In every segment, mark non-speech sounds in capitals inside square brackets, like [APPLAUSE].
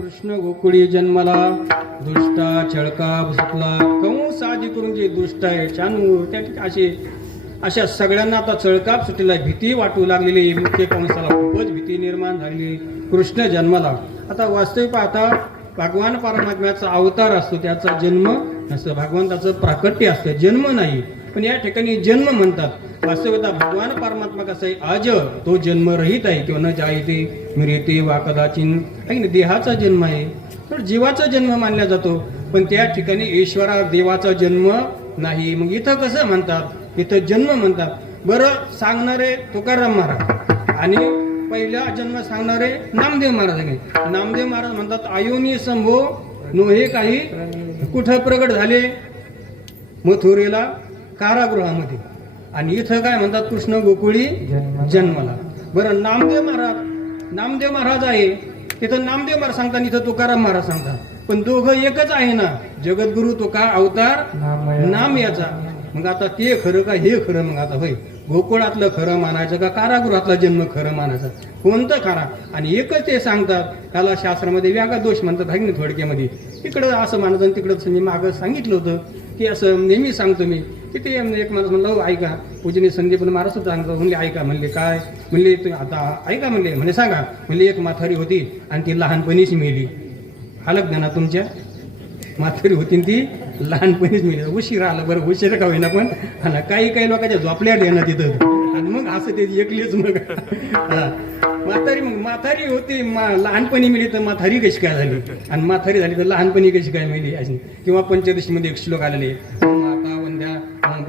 कृष्ण गोकुळी जन्माला दुष्टा छळका भुसकला कंस आधी करून जे दुष्ट आहे चानूर त्या ठिकाणी असे अशा सगळ्यांना आता चळकाप सुटीला भीती वाटू लागलेली मुख्य कंसाला खूपच भीती निर्माण झालेली कृष्ण जन्माला. आता वास्तविक पाहता भगवान परमात्म्याचा अवतार असतो त्याचा जन्म नसतो. भगवंताचं प्राकट्य असतं. जन्म नाही. पण या ठिकाणी जन्म म्हणतात. वास्तविकता भगवान परमात्मा कसं आहे? आज तो जन्म रहित आहे किंवा न जायते मृते वा कदाचिन. आहे देहाचा जन्म आहे. तर जीवाचा जन्म मानला जातो. पण त्या ठिकाणी ईश्वरा देवाचा जन्म नाही. मग इथं कसं म्हणतात? इथं जन्म म्हणतात. बरं सांगणारे तुकाराम महाराज. आणि पहिला जन्म सांगणारे नामदेव महाराज आहे. नामदेव महाराज म्हणतात आयोनी संभो नोहे काही कुठं प्रगट झाले? मथुरेला कारागृहामध्ये. आणि इथं काय म्हणतात कृष्ण गोकुळी जन्माला. बरं नामदेव महाराज नामदेव महाराज आहे. तिथं नामदेव महाराज सांगतात इथं तुकाराम महाराज सांगतात. पण दोघं एकच आहे ना जगद्गुरु तुका अवतार नाम याचा. मग आता ते खरं का हे खरं? मग आता होय गोकुळातलं खरं मानायचं का कारागृहातला जन्म खरं मानायचं? कोणतं खरा? आणि एकच ते सांगतात त्याला शास्त्रामध्ये व्यागा दोष म्हणतात ना थोडक्यामध्ये इकडं असं मानत आणि तिकडं मी मागं सांगितलं होतं की असं नेहमी सांगतो मी किती एक माणूस म्हणलं "हो, ऐका पूजनी संदीप महाराज सुद्धा. सांगतो म्हणले ऐका म्हणले काय? म्हणले "तू आता ऐका म्हणले म्हणे सांगा. म्हणले एक माथारी होती आणि ती लहानपणीच मेली. आलं ज्ञाना तुमच्या? माथारी होती ती लहानपणीच मिळेल उशीर आलं बरं उशीर का होईना पण. हा काही काही लोकांच्या झोपल्या ना तिथं. आणि मग असं ते एकलीच मग. हा. म्हातारी मग म्हातारी होती मा- लहानपणी मिळली तर म्हातारी कशी काय झाली? आणि म्हातारी झाली तर लहानपणी कशी काय मिळली अशी. किंवा पंचदशीमध्ये एक श्लोक आलेले.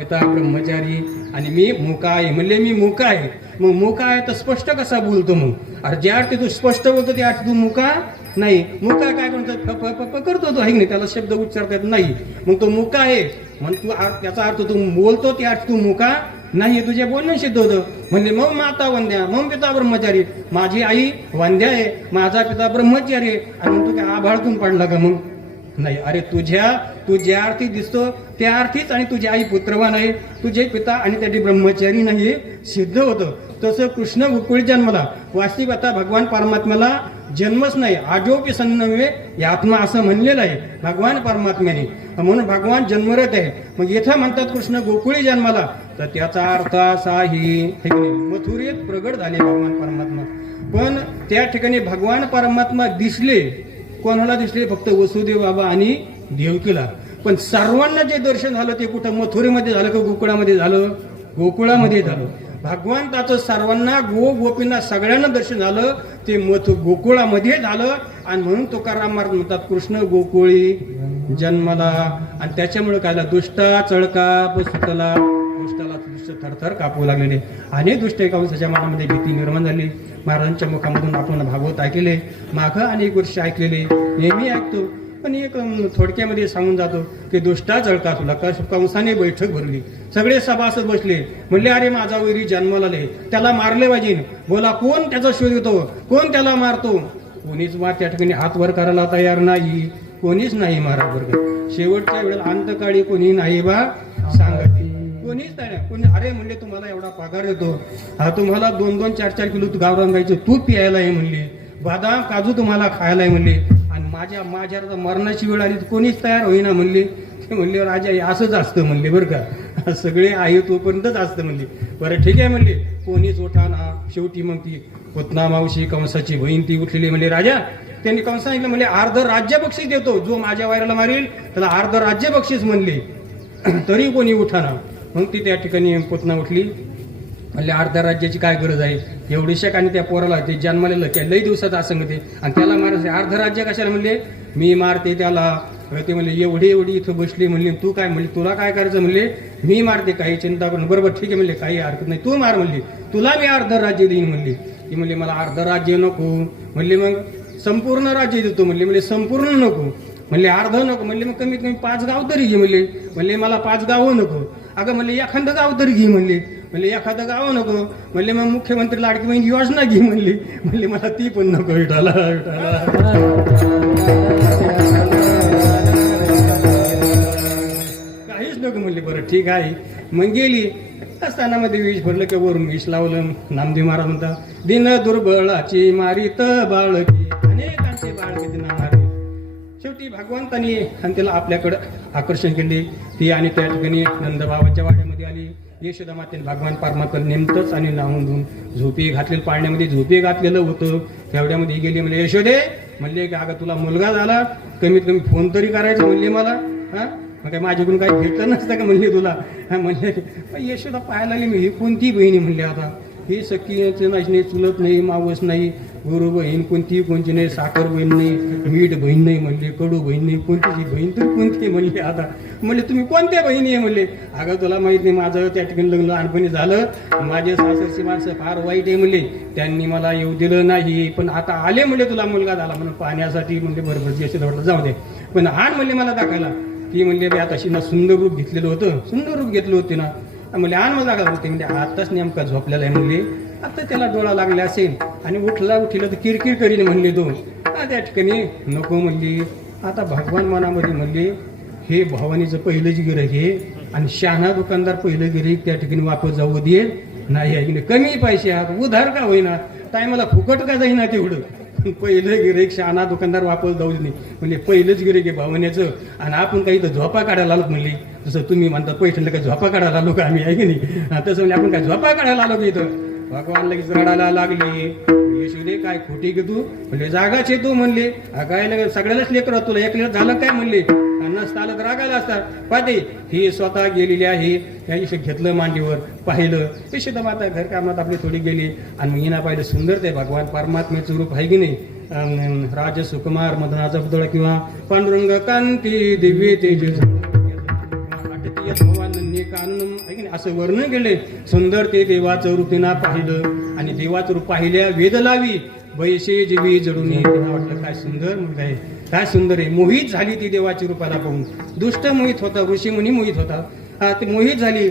पिता ब्रह्मचारी आणि मी मुका आहे म्हणले मी मुका आहे मग मुका आहे तर स्पष्ट कसा बोलतो मग? अरे ज्या अर्थी तू स्पष्ट बोलतो त्या अर्थी तू मुका नाही. मुका काय म्हणतो? करतो तो. आहे नाही त्याला शब्द उच्चारता येत नाही. मग तो मुका आहे म्हण तू त्याचा अर्थ तू बोलतो त्या अर्थ तू मुका नाही. तुझ्या बोलणं सिद्ध होतं. म्हणजे मग माता वंद्या मग पिता ब्रह्मचारी. माझी आई वंद्या आहे. माझा पिता ब्रह्मचारी आहे. आणि मग तू काय आभाळतून पडला का मग? नाही. अरे तुझ्या तू ज्या अर्थी दिसतो त्या अर्थीच आणि तुझी आई पुत्रवान आहे तुझे पिता आणि त्याची ब्रह्मचारी नाही. हे सिद्ध होतं. तसं कृष्ण गोकुळी जन्मला. वास्तविक आता भगवान परमात्म्याला जन्मच नाही. आजोपी सन्नवे हे आत्मा असं म्हणलेलं आहे. भगवान परमात्म्याने. म्हणून भगवान जन्मरत आहे. मग येथं म्हणतात कृष्ण गोकुळी जन्माला. तर त्याचा अर्थ असा ही हे मथुरेत प्रगट झाले भगवान परमात्मा. पण त्या ठिकाणी भगवान परमात्मा दिसले. कोणाला दिसले फक्त वसुदेव बाबा आणि देवकीला. पण सर्वांना जे दर्शन झालं ते कुठं मथुरेमध्ये झालं का गोकुळामध्ये झालं? गोकुळामध्ये झालं. भगवंताचं सर्वांना गो गोपींना सगळ्यांना दर्शन झालं. ते मथु गोकुळामध्ये झालं. आणि म्हणून तुकाराम महाराज म्हणतात कृष्ण गोकुळी जन्माला. आणि त्याच्यामुळे काय झालं, दुष्टा चळका पुस्तकाला दुष्टाला थरथर कापू लागलेले. अनेक दुष्ट कंसाच्या मनामध्ये भीती निर्माण झाली. महाराजांच्या मुखामधून आपण भागवत ऐकले मागं अनेक वर्ष ऐकलेले. नेहमी ऐकतो पण एक थोडक्यामध्ये सांगून जातो की दुष्टा जळका तुला कंसाने बैठक भरली. सगळे सभासद बसले. म्हणले अरे माझा वैरी जन्माला आले. त्याला मारले पाहिजे. बोला कोण त्याचा शोध घेतो? कोण त्याला मारतो? कोणीच वा त्या ठिकाणी हात वर करायला तयार नाही. कोणीच नाही महाराज वर्ग शेवटच्या वेळेला अंतकाळी कोणी नाही बा सांगा कोणीच नाही. कोणी अरे म्हणले तुम्हाला एवढा पगार देतो. हा तुम्हाला दोन दोन चार चार किलो गावरान गायचं तूप प्यायला आहे म्हणले. बदाम काजू तुम्हाला खायला आहे म्हणले. आणि माझ्या माझ्या मरणाची वेळ आली. कोणीच तयार होईना म्हणले. ते म्हणले राजा हे असंच असतं म्हणले बरं का. [LAUGHS] सगळे आहे तोपर्यंतच असतं म्हणले. बरं ठीक आहे म्हणले. कोणीच उठा ना. शेवटी मग ती पुतना मावशी कंसाची बहीण ती उठलेली म्हणले राजा त्यांनी कंस सांगितलं म्हणले अर्ध राज्य बक्षीस देतो. जो माझ्या वायराला मारेल त्याला अर्ध राज्य बक्षीस म्हणले. [CLEARS THROAT] तरी कोणी उठाना मग ती त्या ठिकाणी पुतना उठली. म्हणजे अर्ध्या राज्याची काय गरज आहे? एवढीशा आणि त्या पोराला ते जन्मालेलं त्या लई दिवसात असं म्हणते आणि त्याला मारायचं अर्ध राज्य कशाला म्हणले? मी मारते त्याला. ते म्हणले एवढी एवढी इथं बसली म्हणली तू काय म्हणली? तुला काय करायचं म्हणले? मी मारते काही चिंता करून बरोबर ठीक आहे म्हणले काही हरकत नाही. तू मार म्हणली. तुला मी अर्ध राज्य देईन म्हणली. ती म्हणली मला अर्ध राज्य नको. म्हणले मग संपूर्ण राज्य देतो म्हणले. म्हणजे संपूर्ण नको. म्हणले अर्ध नको. म्हणले मग कमीत कमी पाच गाव तरी घे म्हणले. म्हणले मला पाच गावं नको. अगं म्हणले एखादं गाव तरी घे म्हणले. म्हणले एखादं गाव नको. म्हणले मग मुख्यमंत्री लाडकी बहीण योजना घे म्हणली. म्हणले मला ती पण नको. विठाला काहीच नको म्हणले. बरं ठीक आहे. मग गेली. स्थानामध्ये विष भरलं की वरून विष लावलं. नामदेव महाराज म्हणता दिन दुर्बळाची मारित बाळकी अनेकांचे बाळकी ती भगवंतानी आणि त्याला आपल्याकडं आकर्षण केले. ती आणि त्या ठिकाणी नंदबाबाच्या वाड्यामध्ये आली. यशोदा मातेने भगवान परमात्मा नेमतंच आणि नाहून धुवून झोपे घातलेलं पाळण्यामध्ये झोपे घातलेलं होतं. तेवढ्यामध्ये गेली म्हणजे यशोदे! म्हणले की अगं तुला मुलगा झाला. कमीत कमी फोन तरी करायचं म्हणले मला. हा? मग काय माझ्याकडून काही भेटलं नसतं का म्हणले तुला? म्हणले यशोदा पाहायला लागली मी. ही कोणती बहिणी? म्हणले आता. ही सखी नाही चुलत नाही मावस नाही. गुरु बहीण कोणतीही कोणती नाही साखर बहीण नाही मीठ बहीण नाही म्हणले कडू बहीण नाही कोणतीची बहीण तुम्ही कोणती म्हणले आता? म्हणले तुम्ही कोणत्या बहिणी आहे? म्हणले अगं तुला माहीत नाही माझं त्या ठिकाणी लग्न लहानपणी झालं. माझे सासरची माणसं फार वाईट आहे म्हणले. त्यांनी मला येऊ दिलं नाही पण आता आले म्हणले तुला मुलगा झाला म्हणून पाहण्यासाठी म्हणले बरोबर यशोदा म्हटलं जाऊ दे. पण आण म्हणले मला दाखवायला ती म्हणले बे आता ना सुंदर रूप घेतलेलं होतं सुंदर रूप घेतलं होते ना म्हणले आण मला दाखवलं होते म्हणजे आताच नेमका झोपलेला आहे म्हणले. आता त्याला डोळा लागला असेल आणि उठला उठलं तर किरकिर करीन म्हणले दोन. त्या ठिकाणी नको म्हणली. आता भगवान मनामध्ये म्हणले हे भवानीचं पहिलंच जी हे आहे आणि शहाणा दुकानदार पहिलं गिराईक त्या ठिकाणी वापस जाऊ दे. नाही आहे की नाही कमी पैसे आहात उधार का होईना? टायमाला फुकट का जाईना तेवढं? पहिलं गिरेक शहाणा दुकानदार वापस जाऊ नाही म्हणजे पहिलंच गिरेक आहे भावण्याचं आणि आपण काही तर झोपा काढायला आलो म्हणले जसं तुम्ही म्हणता पैठणला काय झोपा काढायला आलो का आम्ही आहे की नाही तसं म्हणजे आपण काय झोपा काढायला आलो की इथं? भगवान लगेच रडायला लागले. यशोदे काय खोटी की तू? म्हणले जागाच तू म्हणले. काय सगळ्यालाच लेकर तुला. एकलेलं झालं काय म्हणले? नसतं आलं तर रागायला असतात. पाहते ही स्वतः गेलेली आहे. त्या घेतलं मांडीवर पाहिलं. यशोदा माता घर कामात आपली थोडी गेली. आणि मी ना पाहिलं सुंदर ते भगवान परमात्म्याचं रूप आहे की नाही? अं, राज सुकुमार मदनाचा पुतळा किंवा पांडुरंग कांती दिव्य तेज आनंद असं वर्णन केले. सुंदर ते देवाचं रूप पाहिलं आणि देवाचं रूप पाहिल्या वेद लावी. बैसे जीवी जडून वाटलं काय सुंदर मुलगा आहे. काय सुंदर आहे. मोहित झाली ती देवाची रूपाला पाहून. दुष्ट मोहित होता ऋषी मुनी मोहित होता. ते ती मोहित झाली.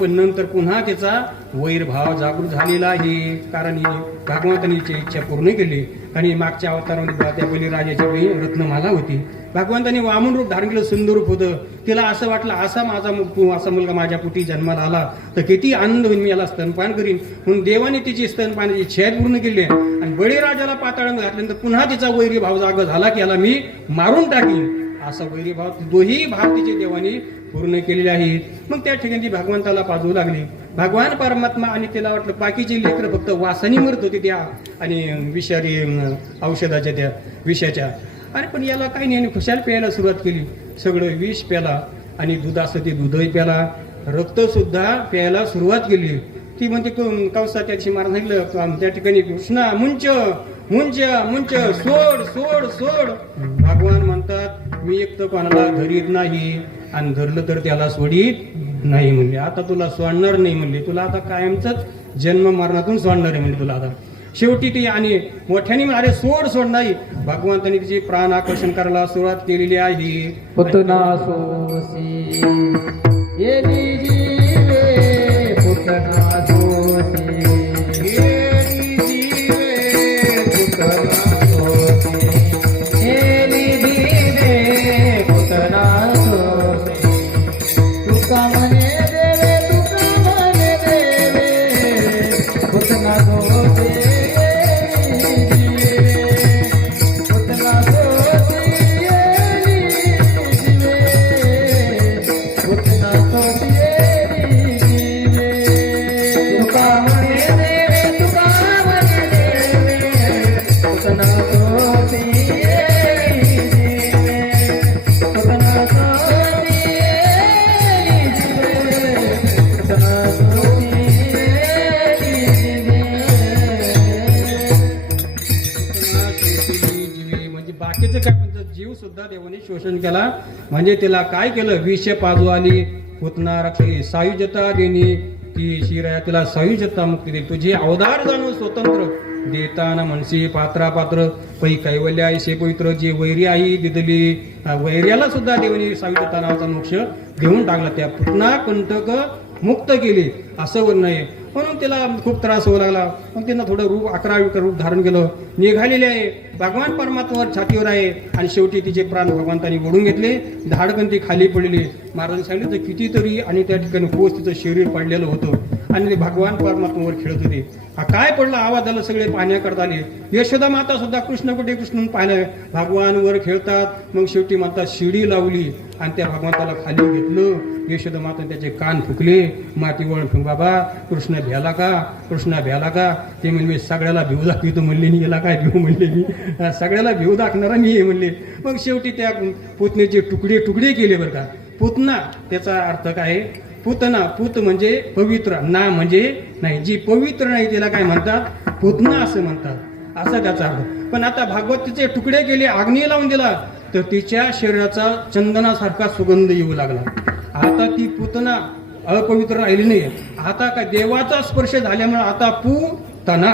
पण नंतर पुन्हा त्याचा वैरभाव जागृत झालेला आहे. कारण ही भगवंतांनी इच्छा पूर्ण केली. आणि मागच्या अवतारामध्ये त्या बलिराजाची बहीण रत्नमाला होती. भगवंतांनी वामन रूप धारण केलं सुंदर रूप होतं. तिला असं वाटलं असा माझा असा मुलगा माझ्या पोटी जन्माला आला तर किती आनंद होईल मी याला स्तनपान करीन. म्हणून देवाने तिची स्तनपानाची इच्छा पूर्ण केली आणि बळीराजाला पाताळात घातल्यानंतर पुन्हा तिचा वैरी भाव जागा झाला की याला मी मारून टाकीन. असा वैरी भाव दोही भाव तिचे देवाने पूर्ण केलेले आहेत. मग त्या ठिकाणी ती भगवंताला पाजवू लागली. भगवान परमात्मा आणि तिला वाटलं बाकीची लेकरं फक्त वासानी मरत होती त्या आणि विषारी औषधाच्या त्या विषाच्या. आणि पण याला काही नाही आणि खुशाल प्यायला सुरुवात केली. सगळं विष प्याला आणि दूध असं ते दूधही प्याला. रक्त सुद्धा प्यायला सुरुवात केली. ती म्हणते कवसा त्या दिवशी सांगितलं त्या ठिकाणी कृष्णा मुंच मुंच मुंच सोड सोड सोड. भगवान म्हणतात मी एक तर कोणाला धरीत नाही आणि धरलं तर त्याला सोडीत नाही म्हणले. आता तुला सोडणार नाही म्हणले. तुला आता कायमच जन्म मरणातून सोडणार आहे म्हणले तुला आता. शेवटी ती आणि मोठ्याने अरे सोड सोड नाही. भगवंतांनी तिचे प्राण आकर्षण करायला सुरुवात केलेली आहे. शोषण केला. म्हणजे तिला काय केलं? विष पाजू आली पुतना रक्षी सायुजता देणी. ती शिराया तिला सायुजता मुक्ती दे. तुझे अवधार जाणून स्वतंत्र. देताना म्हणशी पात्रा पात्र. पै कैवल्य ऐसे पवित्र. जी वैरी आई दिदली. वैर्याला सुद्धा देवनी सायुजता नावाचा मोक्ष देऊन टाकला. त्या पुतना कंटक मुक्त केली. असं वर्णन आहे. हो म्हणून तिला खूप त्रास होऊ लागला. मग त्यांना थोडं रूप अकरा रूप धारण केलं. निघालेले आहे. भगवान परमात्मावर छातीवर आहे. आणि शेवटी तिचे प्राण भगवंतांनी ओढून घेतले. धाडकन ती खाली पडलेली महाराजांनी सांगितलं तर कितीतरी आणि त्या ठिकाणी पोच तिचं शरीर पडलेलं होतं. आणि ते भगवान परमात्मावर खेळत होते. हा काय पडला? आवाज झाला सगळे पाहण्याकरता आले. यशोदा माता सुद्धा कृष्ण कुठे कृष्ण पाहिलं भगवानवर खेळतात. मग शेवटी माता शिडी लावली आणि त्या भगवंताला खाली घेतलं. यशोदा माता त्याचे कान फुकले. माती वळून बाबा कृष्ण भ्याला का? कृष्ण भ्याला का? ते म्हणले मी सगळ्याला भिऊ दाखवितो म्हणले मी. याला काय भिऊ म्हणले मी? सगळ्याला भिऊ दाखणारा मी हे म्हणले. मग शेवटी त्या पुतणेचे तुकडे तुकडे केले बरं का. पुतना त्याचा अर्थ काय? पुतना पुत म्हणजे पवित्र ना म्हणजे नाही. जी पवित्र नाही तिला काय म्हणतात? पुतना असं म्हणतात. असा त्याचा अर्थ. पण आता भागवत तिचे तुकडे केले आग्नी लावून दिला तर तिच्या शरीराचा चंदनासारखा सुगंध येऊ लागला. आता ती पुतना अपवित्र राहिली नाही आता काय देवाचा स्पर्श झाल्यामुळे आता पू तना.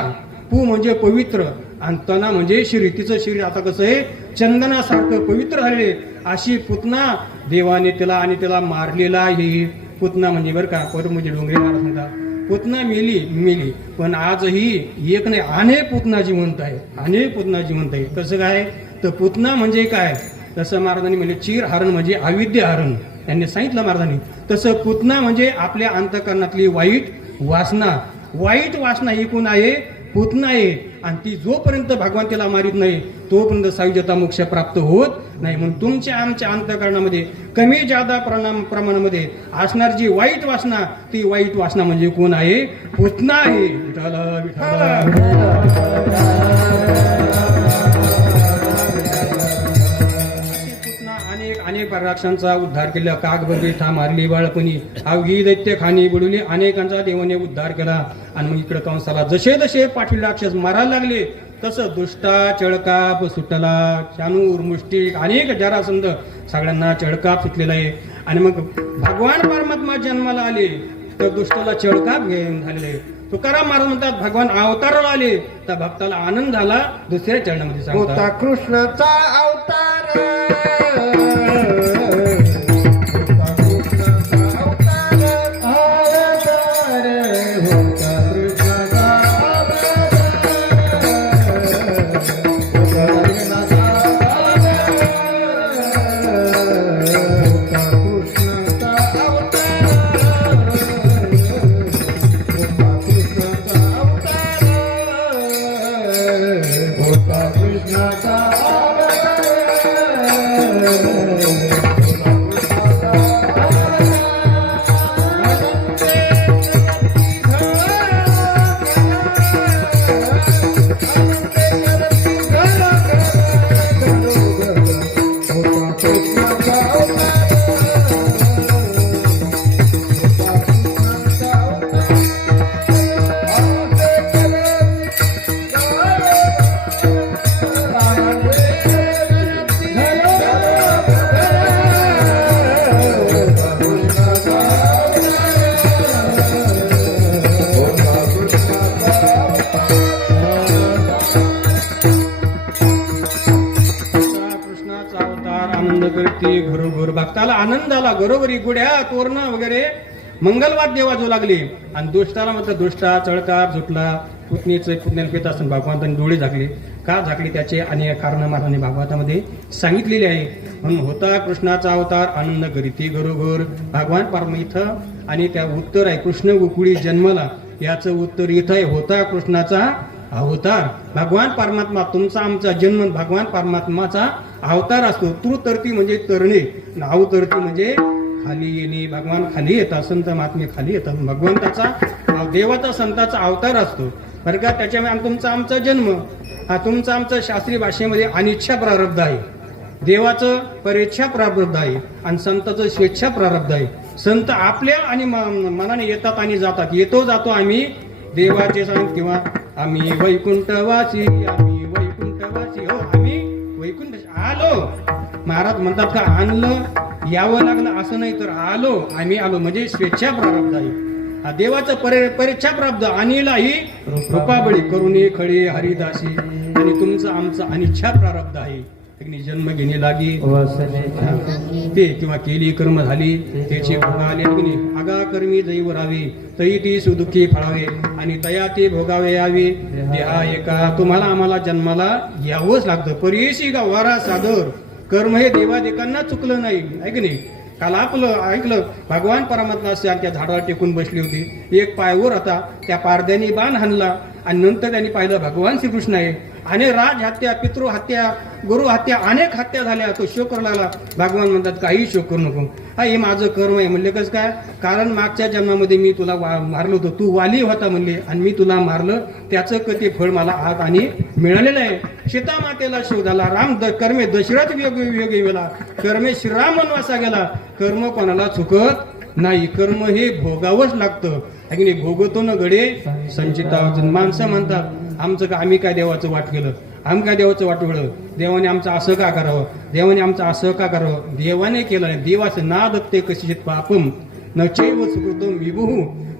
पू म्हणजे पवित्र आणि तना म्हणजे शरीर. तिचं शरीर आता कसं आहे? चंदनासारखं पवित्र झालेले अशी पुतना देवाने तिला आणि त्याला मारलेला आहे. पुतना म्हणजे बरं का पर म्हणजे डोंगरे महाराज म्हणतात. पुतना मेली मेली. पण आजही एक नाही अनेक पुतना जिवंत आहे. अनेक पुतना जिवंत आहे. कसं काय? तर पुतना म्हणजे काय? तसं महाराजांनी म्हणजे चीर हरण म्हणजे अविद्य हरण. त्यांनी सांगितलं महाराजांनी. तसं पुतना म्हणजे आपल्या अंतकरणातली वाईट वासना. वाईट वासना ही कोण आहे? होत नाही. आणि ती जोपर्यंत भगवान त्याला मारित नाही तोपर्यंत सायुजता मोक्ष प्राप्त होत नाही. म्हणून तुमच्या आमच्या अंतकरणामध्ये कमी जादा प्रमाण प्रमाणामध्ये असणार जी वाईट वासना ती वाईट वासना म्हणजे कोण आहे? पुतना आहे. विठ्ठल. विठ्ठल. अनेक राक्षांचा उद्धार केला. कागबर्गी ठा मारली बाळपणी. अवघी दैत्य खाणी बुडवली अनेकांचा देवाने उद्धार केला. आणि मग इकडे कंसाला जसे जसे पाठील राक्षस मारायला लागले तसं दुष्टा चळकाप सुटला चानूर मुष्टिक अनेक जरासंध सगळ्यांना चळकाप सुटलेला आहे. आणि मग भगवान परमात्मा जन्माला आले. तर दुष्टाला चळकाप घेऊन झालेले. तुकाराम महाराज म्हणतात भगवान अवताराला आले. तर भक्ताला आनंद झाला दुसऱ्या चरणामध्ये सांगतात. कृष्णाचा अवतार. कृष्णाचा गुरु भक्ताला आनंद आला घरोघरी गुड्या तोरणा वगैरे. मंगलवाद्य देवाजू लागले. आणि दुष्टाला मात्र दुष्टा चळका झुटला. पुतणीचे पुतण्याला पित असताना भगवंतांनी डोळे झाकले. का झाकले? त्याचे आणि कारण महाराजांनी भागवतामध्ये सांगितलेले आहे. म्हणून होता कृष्णाचा अवतार आनंद करीते घरोघर. भगवान परम इथं आणि त्या उत्तर आहे कृष्ण गोकुळी जन्मला. याचं उत्तर इथं आहे होता कृष्णाचा अवतार. भगवान परमात्मा तुमचा आमचा जन्म भगवान परमात्माचा अवतार असतो तृतरती म्हणजे तरणे अवतरती म्हणजे खाली येणे भगवान खाली येतात संत महात्मे खाली येतात. भगवंताचा देवाचा संताचा अवतार असतो. बरं का? त्याच्यामुळे तुमचा आमचा जन्म हा तुमचा आमचा शास्त्रीय भाषेमध्ये अनिच्छा प्रारब्ध आहे. देवाचं परेच्छा प्रारब्ध आहे आणि संताचं स्वेच्छा प्रारब्ध आहे. संत आपल्या आणि मनाने येतात आणि जातात. येतो जातो आम्ही देवाचे सांग किंवा आम्ही वैकुंठवासी आम्ही आलो. महाराज म्हणतात का आणलं यावं लागलं असं नाही तर आलो आम्ही आलो. म्हणजे स्वेच्छा प्रारब्ध आहे. हा देवाचं परे परीक्षा प्राप्त अनिलाही रूपाबळी. करुणे खळे हरिदासी. आणि तुमचं आमचं अनिच्छा प्रारब्ध आहे. जन्म घेणे लागी. ते किंवा केली कर्म झाली त्याची आले आगा कर्मी जै वरावी तई ती सुदुखी फळावे आणि तया ते भोगावे यावे. देहा एका तुम्हाला आम्हाला जन्माला यावंच लागतं. परियशी का वारा सादर. कर्म हे देवादेकांना चुकलं नाही. आहे की नाही काल आपलं ऐकलं भगवान परमात्मा सारख्या झाडावर टेकून बसली होती. एक पायवर होता त्या पारद्याने बाण हाणला. आणि नंतर त्यांनी पाहिलं भगवान श्रीकृष्ण आहे. आणि राज हत्या पितृ हत्या गुरु हत्या अनेक हत्या झाल्या. तो शोकर लागला भगवान म्हणतात काही शोक करू नको. हा हे माझं कर्म आहे. म्हणले कसं काय? कारण मागच्या जन्मामध्ये मी तुला वा- मारलं होतं. तू वाली होता म्हणले आणि मी तुला मारलं. त्याचं कधी फळ मला आज आणि मिळालेलं आहे. सीतामातेला शोधाला राम द कर्मे दशरथ योग योग गेला. कर्मे श्रीराम वनवासा गेला. कर्म कोणाला चुकत नाही. कर्म हे भोगावंच लागतं. आणि भोगतो न गडे संचिता. माणसं म्हणतात आमचं का आम्ही काय देवाचं वाट केलं? आम्ही काय देवाचं वाट केलं देवाने आमचं असं का करावं? देवाने आमचं असं का करावं? देवाने केलं नाही देवाचं ना दत्ते कशी पापम न चैव सुकृतम विभू.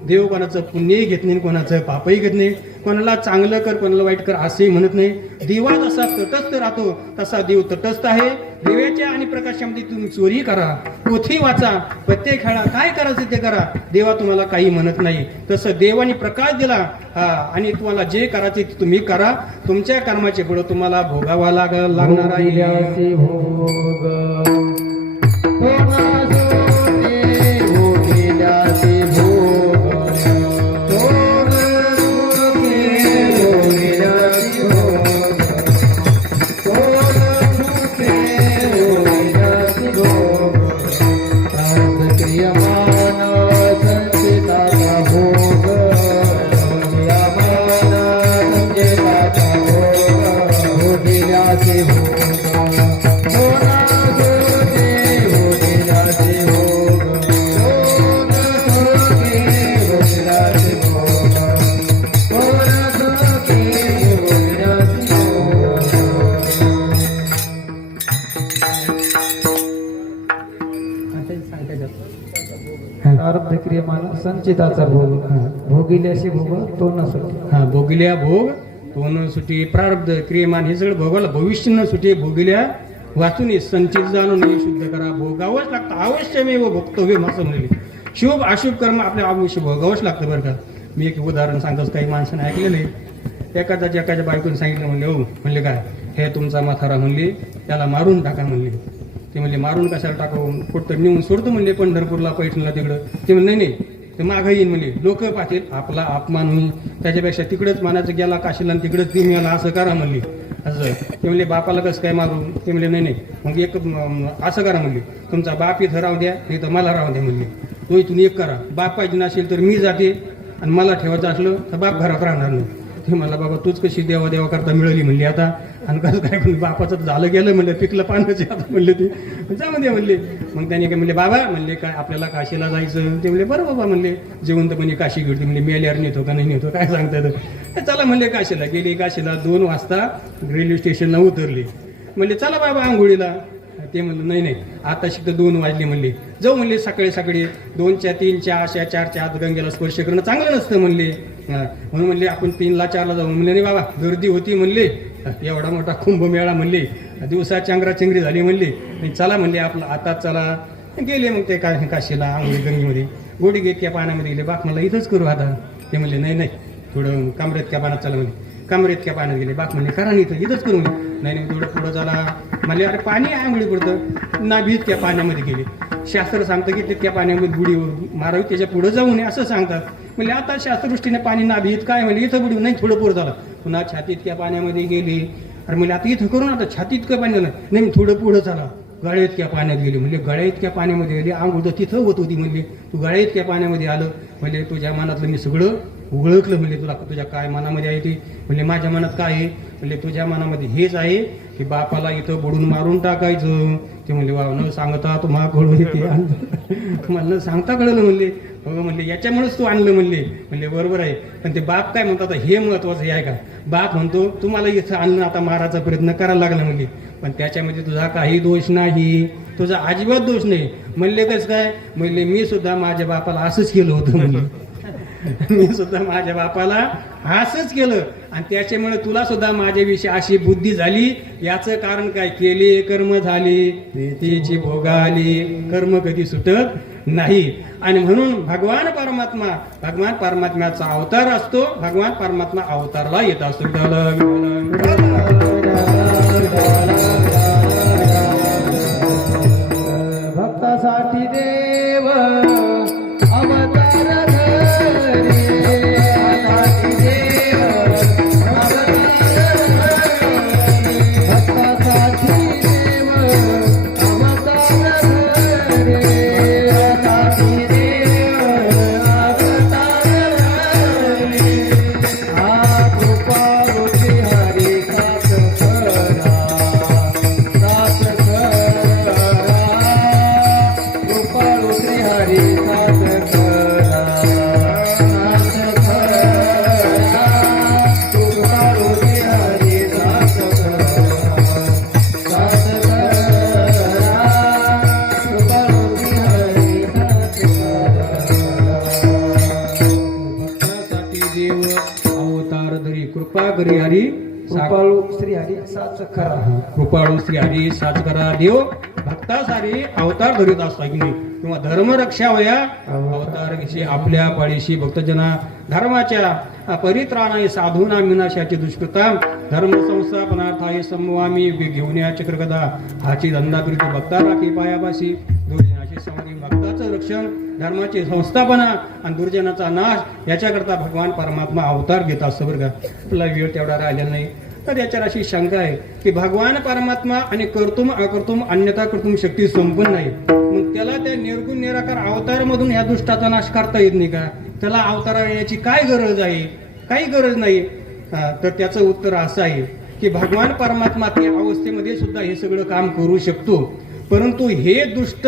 देव कोणाचं पुण्यही घेत नाही कोणाचं पापही घेत नाही कोणाला चांगलं कर कोणाला वाईट कर असंही म्हणत नाही. दिवा जसा तटस्थ राहतो तसा देव तटस्थ आहे. दिव्याच्या आणि प्रकाशामध्ये तुम्ही चोरी करा पोथी वाचा पत्ते खेळा काय करायचं ते करा. देवा तुम्हाला काही म्हणत नाही. तसं देवाने प्रकाश दिला हा, आणि तुम्हाला जे करायचे ते तुम्ही करा. तुमच्या कर्माचे पुढे तुम्हाला भोगावा लाग लागणार आहे. क्रियमान भोग भोगिल्याशी भोग तो नसतो हा भोगिल्या भोग तो न सुटी प्रारब्ध क्रियमान हे सगळं भोगाला भविष्य न सुटी भोगिल्या वाचून संचित जाणून शुद्ध करा. भोगावंच लागतं. अवश्यमेव भोगतव्य असं म्हणले. शुभ अशुभ कर्म आपल्या अवश्य भोगावंच लागतं बरं का. मी एक उदाहरण सांगतो काही माणसाने ऐकलेले एखाद्याच्या एखाद्या बायकोने सांगितलं म्हणले हो म्हणले काय? हे तुमचा माथारा म्हणले त्याला मारून टाका म्हणले. ते म्हणले मारून कशाला टाकू कुठं नेऊन सोडतो म्हणले पंढरपूरला पैठणला तिकडं. ते म्हणले नाही तर ते मागं येईन म्हणजे लोक पाहतील आपला अपमान होईल. त्याच्यापेक्षा तिकडंच मानाचं गेला काशीला आणि तिकडंच तुम्ही याला असं करा म्हणले. असं. ते म्हणले बापाला कसं काय मारू? ते म्हणले नाही नाही. मग एक असं करा म्हणले. तुमचा बाप इथं राहू द्या नाही तर मला राहू द्या म्हणले. तो इथून एक करा. बाप पाहिजे नसेल तर मी जाते आणि मला ठेवायचं असलं तर बाप घरात राहणार नाही. ते [LAUGHS] मला बाबा तूच कशी देवा देवा करता मिळाली म्हणली. आता आणि कसं काय म्हणलं बापाचं झालं गेलं म्हणलं पिकलं पाण्याचे आता म्हणले ते. जा म्हणजे म्हणले. मग त्याने काय म्हणले बाबा म्हणले काय आपल्याला काशीला जायचं? ते म्हणले बरं बाबा म्हणले जिवंतपणे काशी घेते म्हणले मेल्यावर नेतो का नाही नेतो? काय सांगतात? चला म्हणले काशीला. गेली काशीला दोन वाजता रेल्वे स्टेशनला उतरले. म्हणले चला बाबा आंघोळीला. ते म्हणलं नाही नाही. आता शिकत दोन वाजले म्हणले. जाऊ म्हणले सकाळी सकाळी दोनच्या तीनच्या अशा चारच्या आत गंगेला स्पर्श करणं चांगलं नसतं म्हणले. म्हणून म्हणले आपण तीनला चारला जाऊ. म्हणले नाही बाबा गर्दी होती म्हणले. एवढा मोठा कुंभमेळा म्हणले. दिवसा चांगरा चिंगरी झाली म्हणले. चला म्हणले आपलं आता चला. गेले मग ते का काशीला आंघोळी गंगेमध्ये. गोडी घेत त्या पाण्यामध्ये गेले. बाप मला इथंच करू आता. ते म्हणले नाही नाही. थोडं कामरेत त्या पाण्यात चला म्हणले. कमरेत त्या पाण्यात गेले? बाप म्हणले करा नाही इथं इथंच करून नाही नाही थोडं पुढं झाला. म्हणले अरे पाणी आंघोळी पडतं नाभीत त्या पाण्यामध्ये गेले. शास्त्र सांगतं की तितक्या पाण्यामध्ये बुडी मारावी त्याच्या पुढं जाऊ नये असं सांगतात. म्हणजे आता शास्त्रदृष्टीने पाणी नाभीत काय म्हणजे इथं बुडी नाही थोडं पुढं झालं. पुन्हा छातीत त्या पाण्यामध्ये गेले. अरे म्हणजे आता इथं करू ना आता छातीत काय पाणी झालं? नाही मी थोडं पुढं झाला. गळ्या इतक्या पाण्यात गेले. म्हणजे गळ्या इतक्या पाण्यामध्ये गेले आंघोळ तर तिथं होत होती. म्हणजे तू गळ्या इतक्या पाण्यामध्ये आलं. म्हणजे तुझ्या मनातलं मी सगळं ओळखलं म्हणजे तुला तुझ्या काय मनामध्ये आहे ते म्हणजे माझ्या मनात काय आहे? म्हणजे तुझ्या मनामध्ये हेच आहे की बापाला इथं बुडून मारून टाकायचं. ते म्हणले वा न सांगता तुम्हा कळू येते तुम्हाला न सांगता कळलं म्हणले. हो म्हणले याच्यामुळेच तू आणलं म्हणले. म्हणले बरोबर आहे. पण ते बाप काय म्हणतात हे महत्वाचं हे आहे का? बाप म्हणतो तुम्हाला इथं आणलं आता मारायचा प्रयत्न करायला लागला म्हणले. पण त्याच्यामध्ये तुझा काही दोष नाही. तुझा अजिबात दोष नाही. म्हणले कसं काय? म्हणले मी सुद्धा माझ्या बापाला असंच केलं होतं म्हणले. [LAUGHS] मी सुद्धा माझ्या बापाला असंच केलं. आणि त्याच्यामुळे तुला सुद्धा माझ्याविषयी अशी बुद्धी झाली. याचं कारण काय? केले कर्म झाले. तेची भोगाली कर्म कधी सुटत नाही. आणि म्हणून भगवान परमात्मा भगवान परमात्म्याचा अवतार असतो. भगवान परमात्मा अवतारला येत असतो. साच कृपाळू श्री हरी साच करा देव भक्तासारी अवतार धरीत असता किंवा धर्म रक्षा धर्मरक्षा वया अवतार विषयी आपल्या पाळीशी भक्तजना धर्माच्या परित्राणाय साधूना विनाशाची दुष्कृता. धर्म संस्थापनार्थाय समवामी घेऊन या चक्रगदा हाची धंदा करीत भक्ता राखी पायापाशी भक्ताचं रक्षण धर्माची संस्थापना आणि दुर्जनाचा नाश याच्याकरता भगवान परमात्मा अवतार घेत असतो बरं का. आपला वेळ तेवढा राहिलेला नाही. तर याच्यावर अशी शंका आहे की भगवान परमात्मा आणि कर्तुम अकर्तुम अन्यथा कर्तुम शक्ती संपन्न नाही. मग त्याला त्या निर्गुण निराकार अवतारमधून ह्या दुष्टाचा नाश करता येत नाही का? त्याला अवतारा येण्याची काय गरज आहे? काही गरज नाही. तर त्याचं उत्तर असं आहे की भगवान परमात्मा त्या अवस्थेमध्ये सुद्धा हे सगळं काम करू शकतो. परंतु हे दुष्ट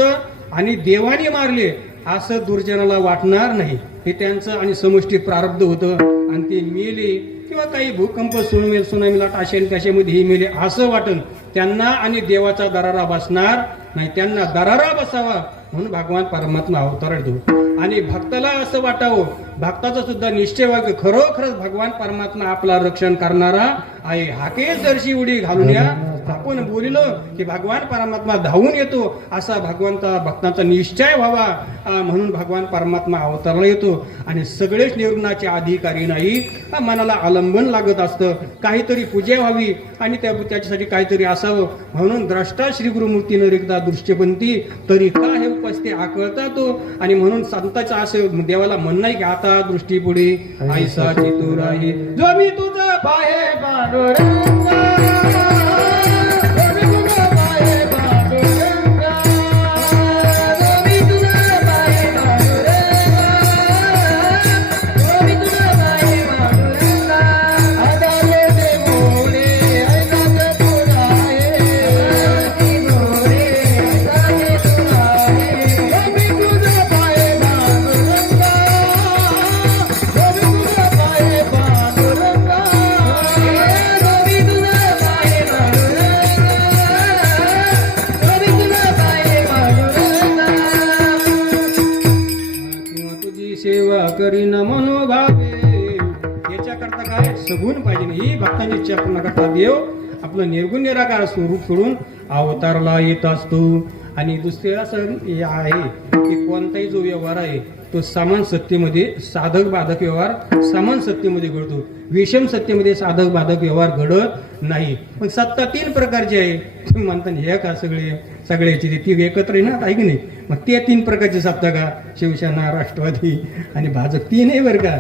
आणि देवाने मारले असं दुर्जनाला वाटणार नाही. हे त्यांचं आणि समष्टी प्रारब्ध होतं. आणि ते मेले किंवा काही भूकंप सुनामी सुनामीला टाशेन कशामध्ये हे मेले असं वाटन त्यांना आणि देवाचा दरारा बसणार नाही त्यांना दरारा बसावा म्हणून भगवान परमात्मा अवतार देऊ आणि भक्ताला असं वाटावं भक्ताचा सुद्धा निश्चय व्हा की खरोखरच भगवान परमात्मा आपला रक्षण करणारा आहे. हाकेच दर्शी उडी घालून या. आपण बोलिलो की भगवान परमात्मा धावून येतो असा भगवंता भक्तांचा निश्चय व्हावा म्हणून भगवान परमात्मा अवतरला येतो. आणि सगळेच निर्गुणाचे अधिकारी नाही मनाला आलंबन लागत असतं. काहीतरी पूजा व्हावी आणि त्या त्याच्यासाठी काहीतरी असावं म्हणून द्रष्टा श्री गुरुमूर्तीनं एकदा दृष्टीपंथी तरी का हे उपस्थित आकळता तो? आणि म्हणून संताचा असं देवाला म्हणणं आहे की आता दृष्टी पुढे आईसा चितुराई जो मी तुझा बाहेर नाही इच्छा पूर्ण करता देव आपलं निर्गुण निराकार स्वरूप सोडून अवतारला येत असतो. आणि दुसरे असं हे आहे की कोणताही जो व्यवहार आहे तो समान सत्तेमध्ये साधक बाधक व्यवहार समान सत्तेमध्ये घडतो. विषम सत्तेमध्ये साधक बाधक व्यवहार घडत नाही. पण सत्ता तीन प्रकारची आहे. तुम्ही म्हणता हे का सगळे? सगळ्याची ती एकत्र येणार आहे की नाही मग ते तीन प्रकारची सत्ता का? शिवसेना राष्ट्रवादी आणि भाजप तीन आहे बरं का?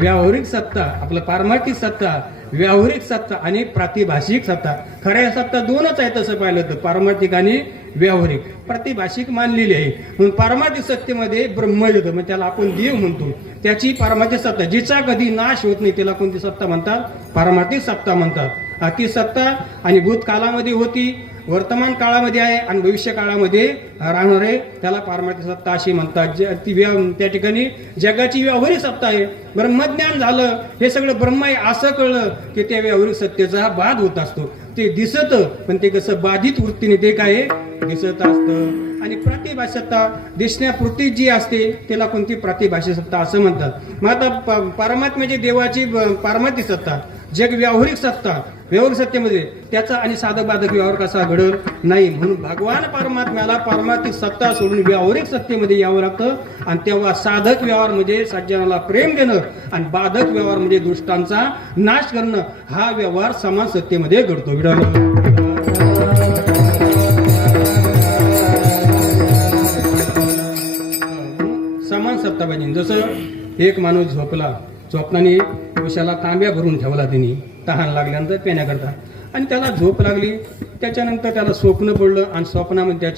व्यावहारिक सत्ता आपलं पारमार्थिक सत्ता व्यावहारिक सत्ता आणि प्रातिभाषिक सत्ता. खऱ्या सत्ता दोनच आहे तसं पाहिलं तर पारमार्थिक आणि व्यावहारिक. प्रातिभाषिक मानलेली आहे. म्हणून पारमार्थिक सत्तेमध्ये ब्रह्म म्हणजे मग त्याला आपण देव म्हणतो. त्याची पारमार्थिक सत्ता जिचा कधी नाश होत नाही त्याला कोणती सत्ता म्हणतात? पारमार्थिक सत्ता म्हणतात. ती सत्ता आणि भूतकालामध्ये होती. वर्तमान काळामध्ये आहे आणि भविष्य काळामध्ये राहणार आहे. त्याला पारमार्थिक सत्ता अशी म्हणतात. जे ती व्या त्या ठिकाणी जगाची व्यावहारिक सत्ता आहे. ब्रह्मज्ञान झालं हे सगळं ब्रह्म आहे असं कळलं की त्या व्यावहारिक सत्तेचा बाध होत असतो. ते दिसत पण ते कसं बाधित वृत्तीने ते काय आहे? दिसत असतं. आणि प्रतिभाषकता दिसण्यापुरती जी असते त्याला कोणती प्रतिभाषा सत्ता असं म्हणतात. मग आता परमात्म्याची देवाची ब- सत्ता जग व्यावहारिक सत्ता व्यावहारिक सत्तेमध्ये त्याचा आणि साधक बाधक व्यवहार कसा घडत नाही. म्हणून भगवान परमात्म्याला पारमार्थिक सत्ता सोडून व्यावहारिक सत्तेमध्ये यावं लागतं. आणि तेव्हा साधक व्यवहार म्हणजे सज्जनाला प्रेम देणं आणि बाधक व्यवहार म्हणजे दुष्टांचा नाश करणं. हा व्यवहार समान सत्तेमध्ये घडतो. विडाला समान पाहिजे जसं एक माणूस झोपला. झोपणाने कोशाला तांब्या भरून ठेवला तिने. तहान लागल्यानंतर पेण्याकरता. आणि त्याला झोप लागली. त्याच्यानंतर त्याला स्वप्न पडलं आणि स्वप्नामध्ये